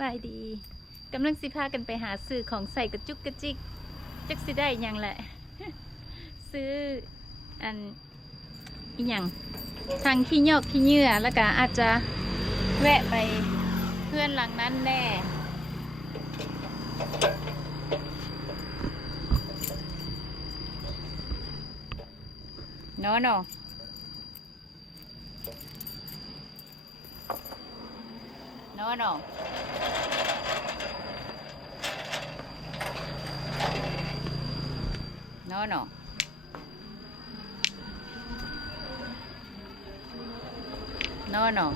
บายดีกำลังสิพากันไปหาซื้อของใส่กระจุกกระจิกจักสิได้ยังแหละ ซื้ออันอีหยังทางขี้ยอกขี้เหยื่อแล้วก็อาจจะแวะไปเพื่อนหลังนั้นแน่No. No. No. No, no. No, no.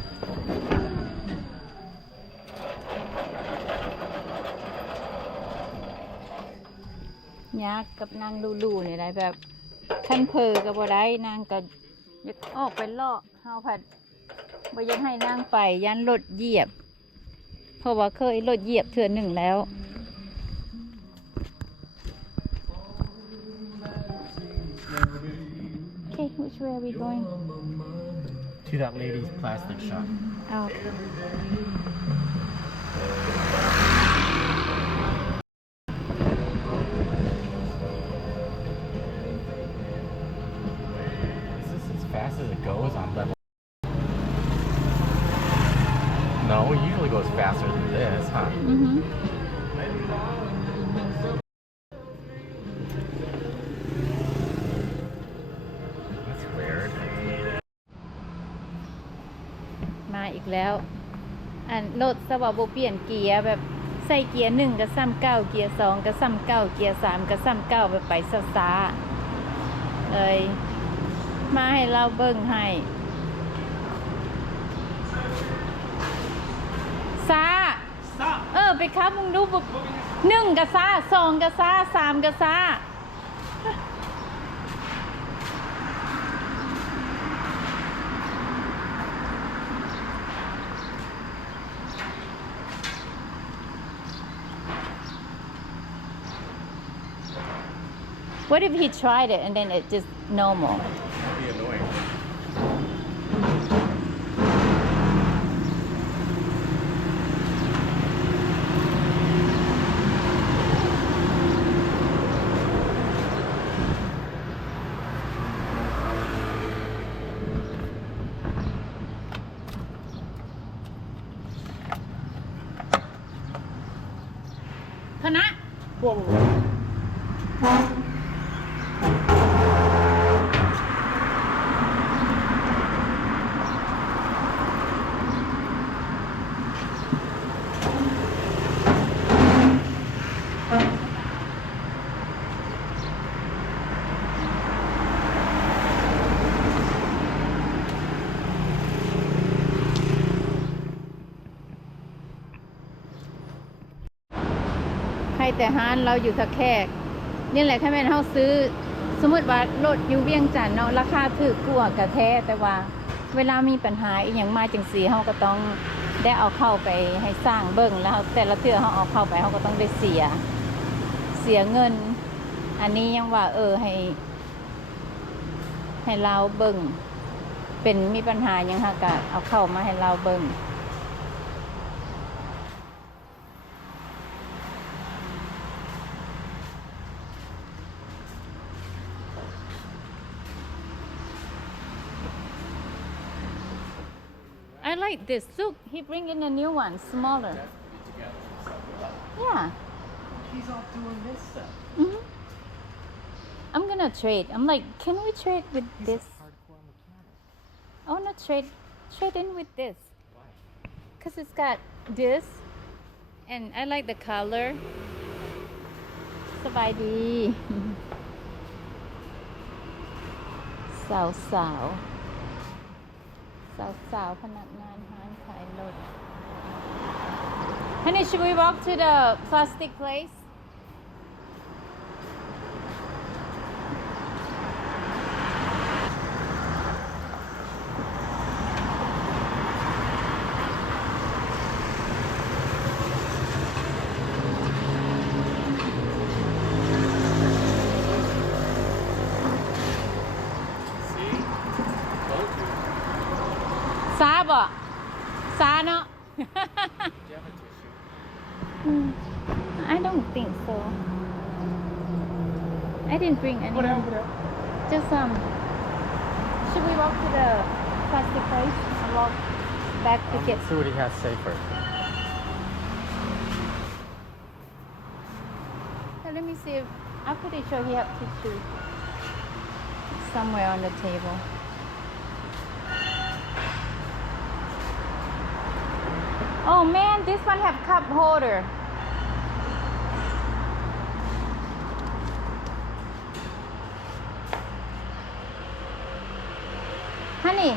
ยักษ์กับนางลูๆนี่ได้แบบคันเพอก็บ่ได้นางก็อยากออกไปเลาะเฮาผัดบ่อยากให้นางไปยันรถเหยียบเพราะว่าเคยรถเหยียบเทื่อหนึ่งแล้ว Okay, which way are we going? To that lady's plastic shop. Oh. Fast as it goes on level. No, it usually goes faster than this, huh? That's weird. มาอีกแล้วอันรถสว่าบ่เปลี่ยนเกียร์แบบใส่เกียร์1ก็ซ้ำ9เกียร์2ก็ซ้ำ9เกียร์3ก็ซ้ำ9แบบไปช้าๆเลยมาให้เราเบิ่งให้ซาไปครับมึงดู1ก็ซา2ก็ซา3ก็ซาWhat if he tried it and then it just normal? That'd be annoying. Kana? Whoa. ให้แต่ห้านเราอยู่ทะแคกนี่แหละถ้าแม่นเฮาซื้อสมมุติว่ารถอยู่เวียงจันทน์เนาะราคาถูกกว่ากะแท้แต่ว่าเวลามีปัญหาอีหยังมาจังซี่เฮาก็ต้องได้เอาเข้าไปให้สร้างเบิ่งแล้วแต่ละเทื่อเฮาเอาเข้าไปเฮาก็ต้องได้เสียเงินอันนี้ยังว่าให้เราเบิ่งเป็นมีปัญหาหยังฮะก็เอาเข้ามาให้เราเบิ่งI like this. Look, he bring in a new one, smaller. Yeah. He's off doing this stuff. I'm gonna trade. I'm like, can we trade with this? Hardcore mechanic. I wanna trade in with this. Why? Cause it's got this, and I like the color. สบายดี สาวพนักงานร้านขายรถ Honey, should we walk to the plastic place? See? ซาบ่ซาเนาะ Do you have a tissue? I don't think so. I didn't bring any. Just some. Should we walk to the plastic place and walk back to get? See what he has safer. So let me see if I'm pretty sure he have tissue somewhere on the table. Oh man, this one have cup holder. Honey,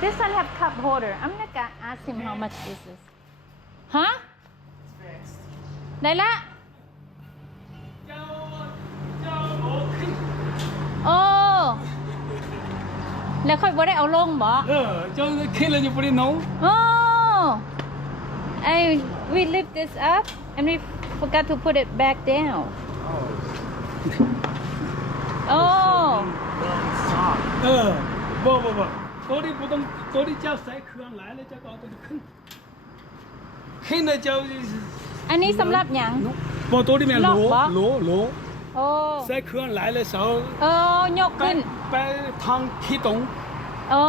this one have cup holder. I'm not gonna ask him how much this is. Huh? Fixed. ได้ละ โอ้ แล้วค่อยบ่ได้เอาลงบ่ เจ้าขึ้นแล้วอยู่บริโน Oh, we lift this up and we forgot to put it back down. Oh, Long sock. บ่ตัวนี้บ่ต้องตัวนี้เจ้าใส่เครื่องหลายแล้วเจ้าก็เอาตัวนี้ขึ้นแล้วเจ้า อันนี้สำหรับหยัง บ่ตัวนี้แม่น ล็อกบ่ โหล โอ้ ใส่เครื่องหลายแล้วเสาย กขึ้น ไปทางขี้ตรง โอ้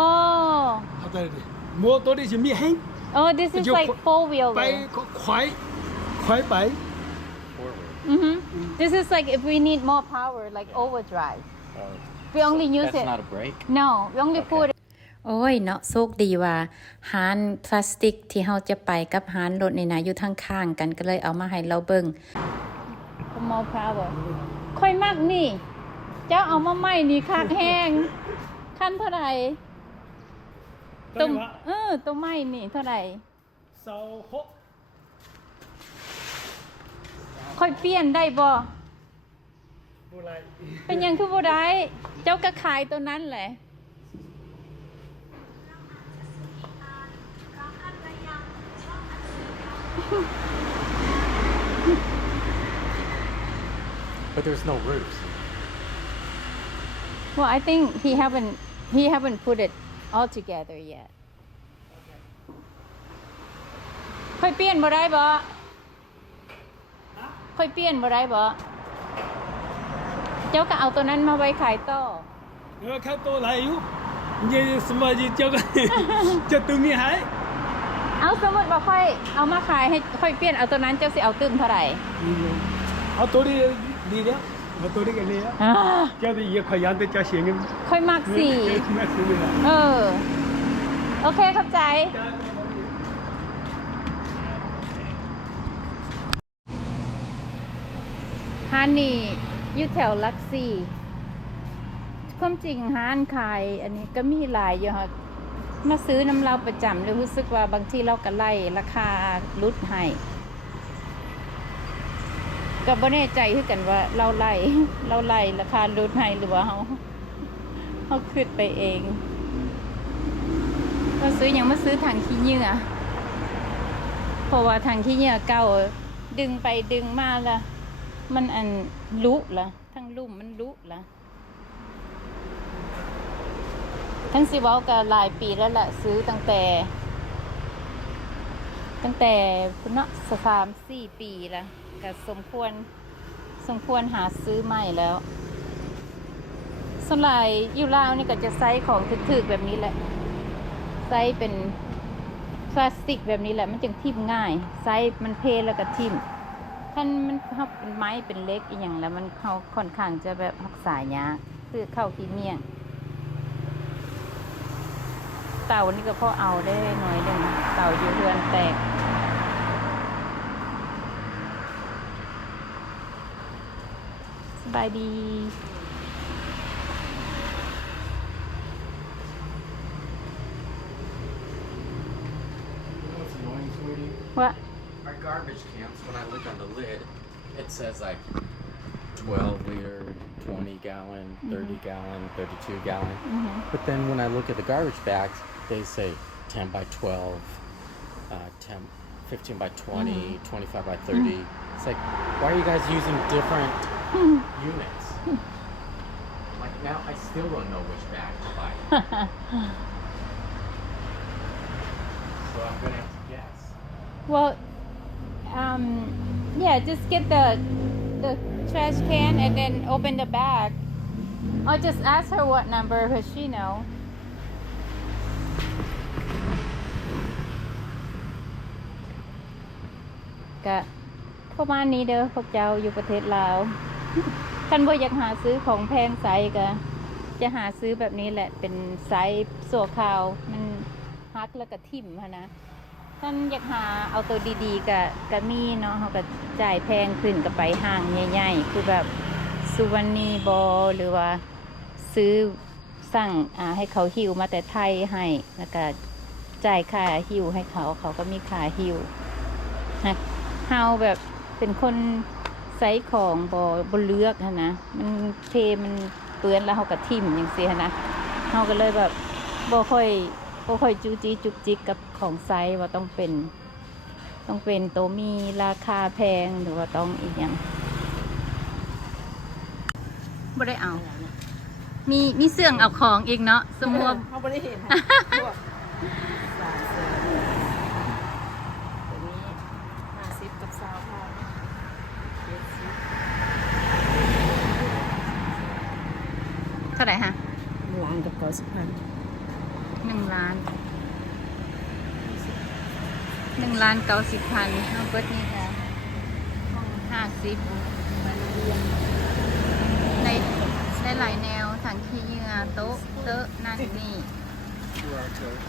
เอาตัวนี้บ่ตัวนี้สิมีแฮง Oh, this is like four wheel ไป though. ก็ควายไป Forward. This is like if we need more power, like overdrive. We only use That's it. not a brake? No, we only put it. โอ้ยเนาะโชคดีว่าร้านพลาสติกที่เฮาจะไปกับร้านรถนี่นะอยู่ทางข้างกันก็เลยเอามาให้เราเบิ่ง More power ค่อยมักนี่ เจ้าเอามาใหม่นี่คักแห้งคันเท่าไหร่ตัวตัวใหม่นี่เท่าไหร่ ค่อยเปลี่ยนได้บ่ บ่ไร เป็นหยังคือบ่ได้ เจ้าก็ขายตัวนั้นแหละ But there's no roofs. Well, I think he haven't put it all together yet. ค่อยเปลี่ยนบ่ได้บ่ ค่อยเปลี่ยนบ่ได้บ่ เจ้าก็เอาตัวนั้นมาไว้ขายต่อ เข้าตัวไหลอยู่ยี่สมาชิกเจ้าก็จะตึงนี่หาย เอาสมมติว่าค่อยเอามาขายให้ค่อยเปลี่ยนเอาตัวนั้นเจ้าสิเอาตึมเท่าไหร่ เอาตัวนี้ดีแล้วเอาตัวนี้กันเลยอ่ะ อ่า เจ้าที่ยี่ขยันแต่เจ้าเสียเงิน ค่อยมักสี่ แม่ซื้อเลย โอเคเข้าใจ ร้านนี่อยู่แถวลักซี่ความจริงร้านขายอันนี้ก็มีหลายอยู่ค่ะมาซื้อน้ำเราประจำเลยรู้สึกว่าบางทีเราก็ไล่ราคาลดให้ก็บ่แน่ใจคือกันว่าเราไล่ราคาลดให้หรือว่าเขาคิดไปเองมาซื้ออย่างมาซื้อถังขี้เหงื่อเพราะว่าถังขี้เหงื่อเก่าดึงไปดึงมาละมันอันลุละทั้งลุ่มมันลุละทั้งสิเว้าก็หลายปีแล้วล่ะซื้อตั้งแต่เนาะ3-4 ปีละก็สมควรหาซื้อใหม่แล้วส่วนหลายอยู่ลาวนี่ก็จะใช้ของถึกๆแบบนี้แหละใช้เป็นพลาสติกแบบนี้แหละมันจึงทิ่มง่ายใช้มันเพแล้วก็ทิ่มท่านมันเขาเป็นไม้เป็นเล็กอีกอย่างแล้วมันเขาค่อนข้างจะแบบรักษายากซื้อเข้าขี้เมี่ยงเต่านี่ก็พอเอาได้หน่อยหนึ่งเต่าอยู่เรือนแตกสบายดี What's annoying, sweetie? ว่า Our garbage cans, when I look on the lid, it says like 12 liter, 20 gallon, 30 gallon, 32 gallon. But then when I look at the garbage bags, they say 10 by 12, 15 by 20, 25 by 30. It's like, why are you guys using different units? Like now, I still don't know which bag to buy. So I'm gonna have to guess. Well, yeah, just get the trash can and then open the bag. Or just ask her what number, because she know. ก็ประมาณนี้เด้อพวกเจ้าอยู่ประเทศลาว ท่านบ่อยากหาซื้อของแพงไซส์ก็จะหาซื้อแบบนี้แหละเป็นไซส์สัวขาวมันฮักแล้วก็ทิ่มหั้นนะท่านอยากหาเอาตัวดีๆก็มีเนาะเขาก็จ่ายแพงขึ้นก็ไปห้างใหญ่ๆคือแบบสุวรรณีบอหรือว่าซื้อสั่งให้เขาหิวมาแต่ไทยให้แล้วก็จ่ายค่าหิวให้เขาก็มีค่าหิวนะเฮาแบบเป็นคนไซส์ของบเลือกนะมันเทมันเปื้อนแล้วเขาก็ทิ่มอย่างเสียนะเขาก็เลยแบบบ่ค่อยจูจีจุกจิกกับของไซส์ว่าต้องเป็นตัวมีราคาแพงหรือว่าต้องอีกอย่างบ่ได้เอามีเสื่องเอาของอีกเนาะสมมติ เขาไม่ได้เห็นพวกสายเสือตัวนี้50กับ20ค่ะ70 เท่าไหร่ฮะ ล้านกับ90,000 1,90,000เอาเบิดนี่ค่ะ50ในหลายแนวทั้งขี้เหงื่อโต๊ะเตอะนั่นนี่ QR code